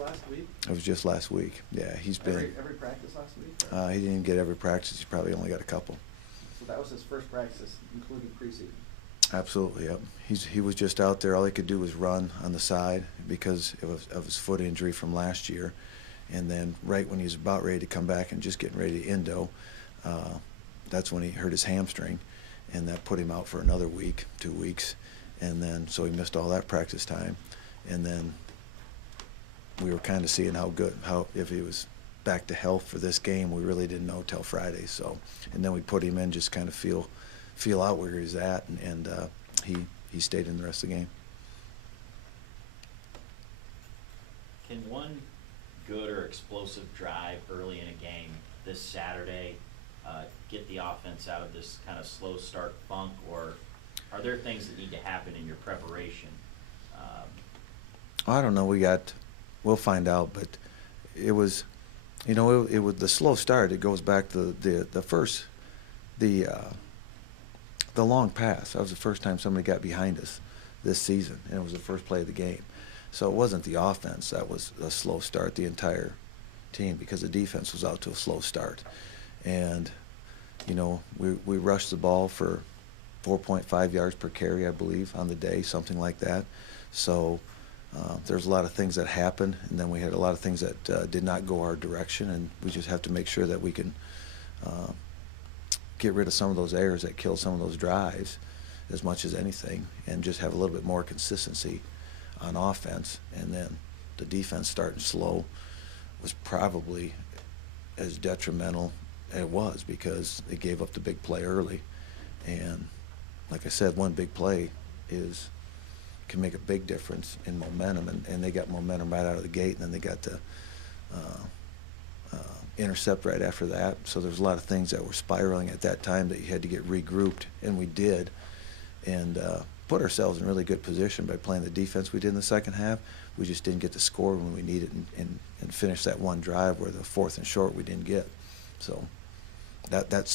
last week? It was just last week. Yeah, he's been. Every practice last week? He didn't get every practice. He probably only got a couple. So that was his first practice, including preseason? Absolutely, yep. He was just out there. All he could do was run on the side because of his foot injury from last year. And then right when he was about ready to come back and just getting ready to endo, that's when he hurt his hamstring. And that put him out for another week, 2 weeks. And then, so he missed all that practice time. And then we were kind of seeing if he was back to health for this game. We really didn't know till Friday. So, and then we put him in, just kind of feel out where he's at, and he stayed in the rest of the game. Can one good or explosive drive early in a game this Saturday get the offense out of this kind of slow start funk, or are there things that need to happen in your preparation? I don't know. We'll find out, but it was, it was the slow start. It goes back to the long pass. That was the first time somebody got behind us this season, and it was the first play of the game. So it wasn't the offense that was a slow start, the entire team, because the defense was out to a slow start. And, we rushed the ball for 4.5 yards per carry, I believe, on the day, something like that. So there's a lot of things that happened, and then we had a lot of things that did not go our direction, and we just have to make sure that we can get rid of some of those errors that kill some of those drives as much as anything, and just have a little bit more consistency on offense. And then the defense starting slow was probably as detrimental as it was, because they gave up the big play early. And like I said, one big play can make a big difference in momentum, and they got momentum right out of the gate, and then they got to intercept right after that. So there's a lot of things that were spiraling at that time that you had to get regrouped, and we did, and put ourselves in really good position by playing the defense we did in the second half. We just didn't get the score when we needed, and finish that one drive where the 4th and short we didn't get. So that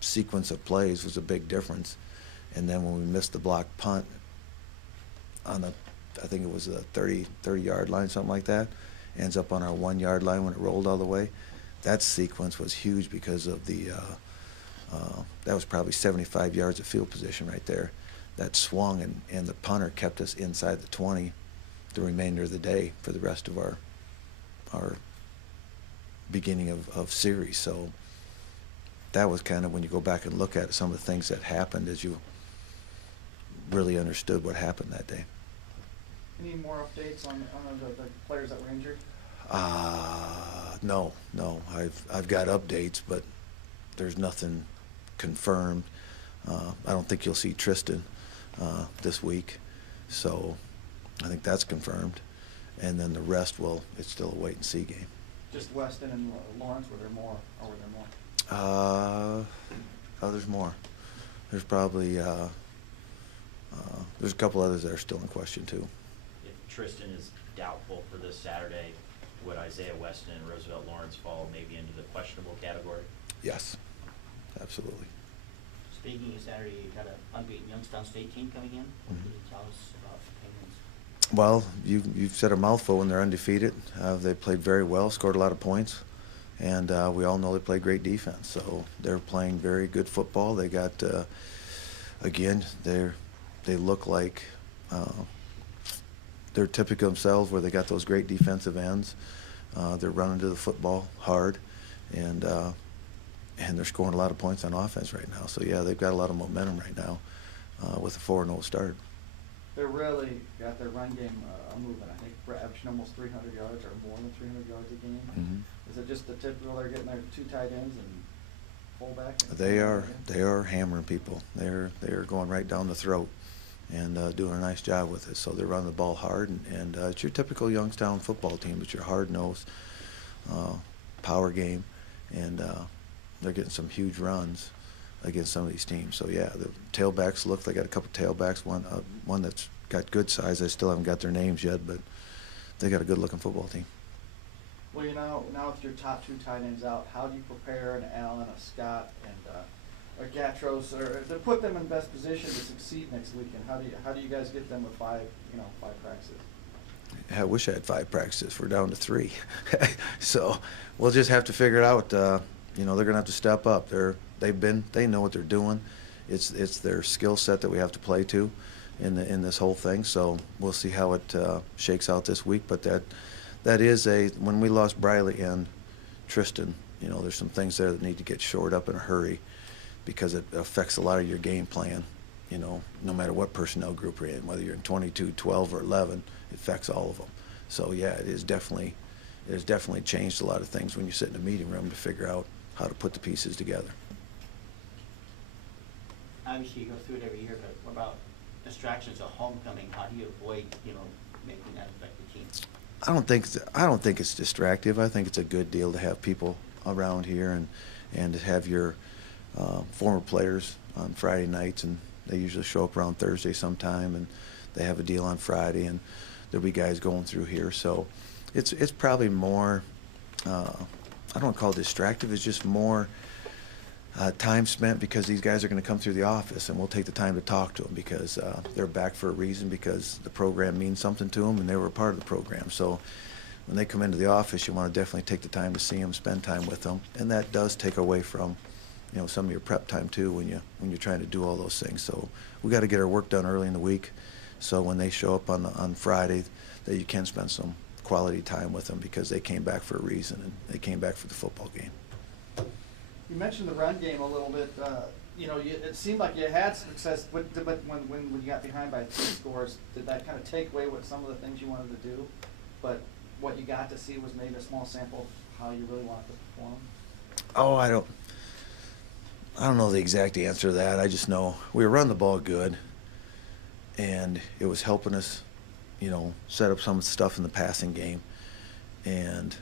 sequence of plays was a big difference. And then when we missed the block punt on I think it was a 30-yard line, something like that, ends up on our 1-yard line when it rolled all the way. That sequence was huge because of that was probably 75 yards of field position right there. That swung, and the punter kept us inside the 20 the remainder of the day for the rest of our beginning of series. So that was kind of, when you go back and look at it, some of the things that happened as you really understood what happened that day. Any more updates on the players that were injured? No. I've got updates, but there's nothing confirmed. I don't think you'll see Tristan this week, so I think that's confirmed. And then the rest, it's still a wait-and-see game. Just Weston and Lawrence, were there more, or were there more? There's more. There's probably there's a couple others that are still in question too. If Tristan is doubtful for this Saturday, would Isaiah Weston and Roosevelt Lawrence fall maybe into the questionable category? Yes, absolutely. Speaking of Saturday, you got an unbeaten Youngstown State team coming in. What can you tell us about Penguins? Well, you've said a mouthful when they're undefeated. They played very well, scored a lot of points, and we all know they play great defense. So they're playing very good football. They got, again, they look like they're typical themselves, where they got those great defensive ends. They're running to the football hard, and they're scoring a lot of points on offense right now. So yeah, they've got a lot of momentum right now with a 4-0 start. They really got their run game moving. I think we're averaging almost 300 yards or more than 300 yards a game. Mm-hmm. Is it just the typical, they're getting their 2 tight ends and fullback? They are hammering people. They're going right down the throat and doing a nice job with it. So they're running the ball hard, and it's your typical Youngstown football team. It's your hard-nosed power game, and they're getting some huge runs against some of these teams. So yeah, the tailbacks they got a couple tailbacks, one that's got good size. I still haven't got their names yet, but they got a good-looking football team. Well, now with your top 2 tight ends out, how do you prepare an Allen, a Scott, and a Gatros, or to put them in best position to succeed next weekend? How do you guys get them with 5 practices? I wish I had 5 practices. We're down to 3. So we'll just have to figure it out. You know, they're going to have to step up. They know what they're doing. It's their skill set that we have to play to in this whole thing. So we'll see how it shakes out this week. But that is when we lost Briley and Tristan, you know, there's some things there that need to get shored up in a hurry because it affects a lot of your game plan. You know, no matter what personnel group you're in, whether you're in 22, 12, or 11, it affects all of them. So yeah, it has definitely changed a lot of things when you sit in a meeting room to figure out how to put the pieces together. Obviously, you go through it every year, but what about distractions of homecoming? How do you avoid, making that affect the team? I don't think it's distractive. I think it's a good deal to have people around here and to have your former players on Friday nights, and they usually show up around Thursday sometime, and they have a deal on Friday, and there'll be guys going through here. So it's probably more, I don't want to call it distractive, it's just more time spent because these guys are going to come through the office, and we'll take the time to talk to them because they're back for a reason, because the program means something to them and they were a part of the program. So when they come into the office, you want to definitely take the time to see them, spend time with them, and that does take away from some of your prep time too when you're trying to do all those things. So we got to get our work done early in the week, so when they show up on Friday, that you can spend some quality time with them because they came back for a reason and they came back for the football game. You mentioned the run game a little bit. It seemed like you had success, but when you got behind by 3 scores, did that kind of take away what some of the things you wanted to do? But what you got to see was maybe a small sample of how you really wanted to perform? Oh, I don't know the exact answer to that. I just know we were running the ball good, and it was helping us, set up some stuff in the passing game. And,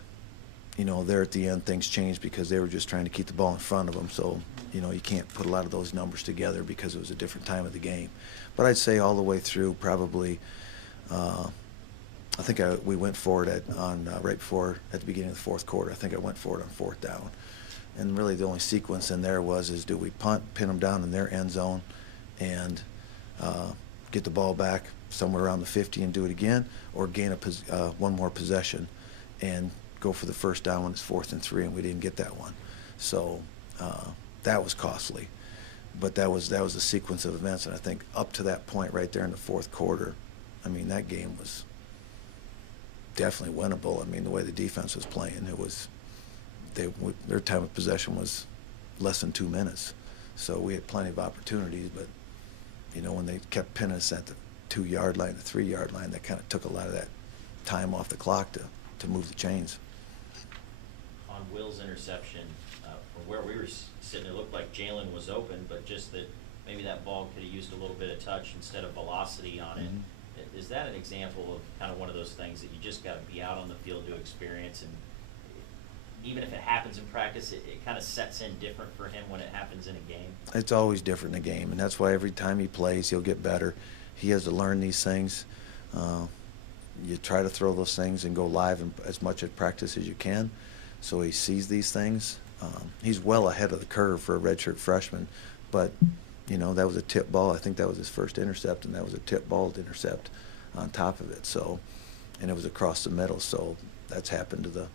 there at the end, things changed because they were just trying to keep the ball in front of them. So, you can't put a lot of those numbers together because it was a different time of the game. But I'd say all the way through, probably, I think we went for it right before, at the beginning of the 4th quarter. I think I went for it on 4th down. And really the only sequence in there is do we punt, pin them down in their end zone, and get the ball back somewhere around the 50 and do it again, or gain one more possession and go for the first down when it's 4th and 3, and we didn't get that one. So that was costly. But that was a sequence of events, and I think up to that point right there in the 4th quarter, I mean, that game was definitely winnable. I mean, the way the defense was playing, their time of possession was less than 2 minutes. So we had plenty of opportunities, but, when they kept pinning us at the 2-yard line, the 3-yard line, that kind of took a lot of that time off the clock to move the chains. On Will's interception, from where we were sitting, it looked like Jalen was open, but just that maybe that ball could have used a little bit of touch instead of velocity on it. Mm-hmm. Is that an example of kind of one of those things that you just got to be out on the field to experience, and even if it happens in practice, it kind of sets in different for him when it happens in a game? It's always different in a game, and that's why every time he plays, he'll get better. He has to learn these things. You try to throw those things and go live as much at practice as you can, so he sees these things. He's well ahead of the curve for a redshirt freshman, but that was a tip ball. I think that was his first intercept, and that was a tip ball to intercept on top of it. So, and it was across the middle. So that's happened to the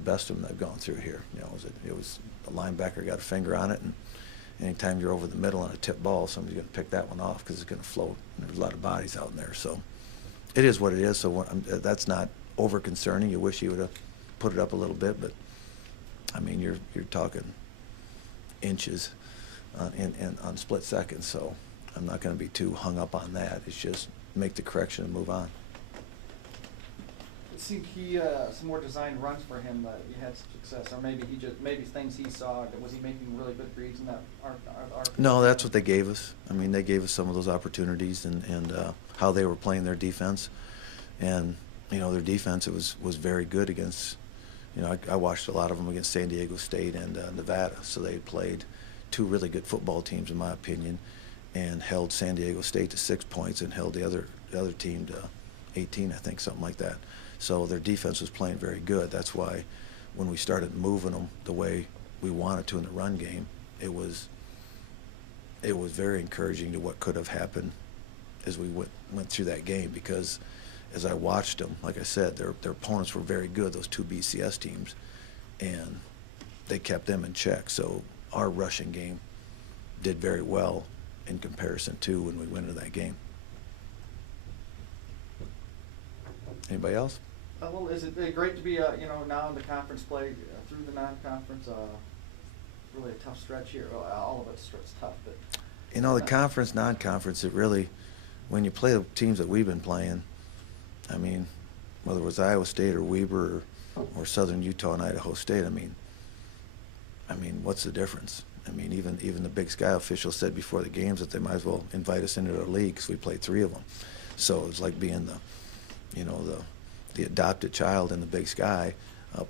best of them that I've gone through here. It was a linebacker got a finger on it, and anytime you're over the middle on a tip ball, somebody's going to pick that one off because it's going to float. And there's a lot of bodies out in there, so it is what it is. So that's not over concerning. You wish you would have put it up a little bit, but I mean, you're talking inches on split seconds. So I'm not going to be too hung up on that. It's just make the correction and move on. It seemed some more designed runs for him that you had success, or maybe things he saw. Was he making really good reads in that? No, that's what they gave us. I mean, they gave us some of those opportunities and how they were playing their defense, and their defense was very good against. I watched a lot of them against San Diego State and Nevada, so they had played 2 really good football teams, in my opinion, and held San Diego State to 6 points and held the other team to 18, I think, something like that. So their defense was playing very good. That's why when we started moving them the way we wanted to in the run game, it was very encouraging to what could have happened as we went through that game, because as I watched them, like I said, their opponents were very good, those two BCS teams, and they kept them in check. So our rushing game did very well in comparison to when we went into that game. Anybody else? Well, is it great to be, you know, now in the conference play, through the non-conference, really a tough stretch here. Well, all of it's tough, but. You know, the conference, non-conference, it really, when you play the teams that we've been playing, I mean, whether it was Iowa State or Weber or Southern Utah and Idaho State, I mean, what's the difference? I mean, even the Big Sky officials said before the games that they might as well invite us into their league because we played 3 of them. So it's like being the, you know, the adopted child in the Big Sky,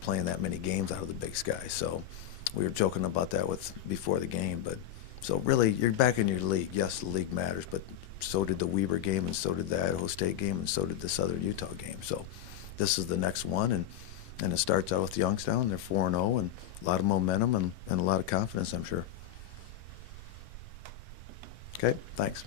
playing that many games out of the Big Sky. So we were joking about that before the game, but so really you're back in your league. Yes, the league matters, but so did the Weber game, and so did the Idaho State game, and so did the Southern Utah game. So this is the next one, and it starts out with Youngstown. They're 4-0, and a lot of momentum and a lot of confidence, I'm sure. Okay, thanks.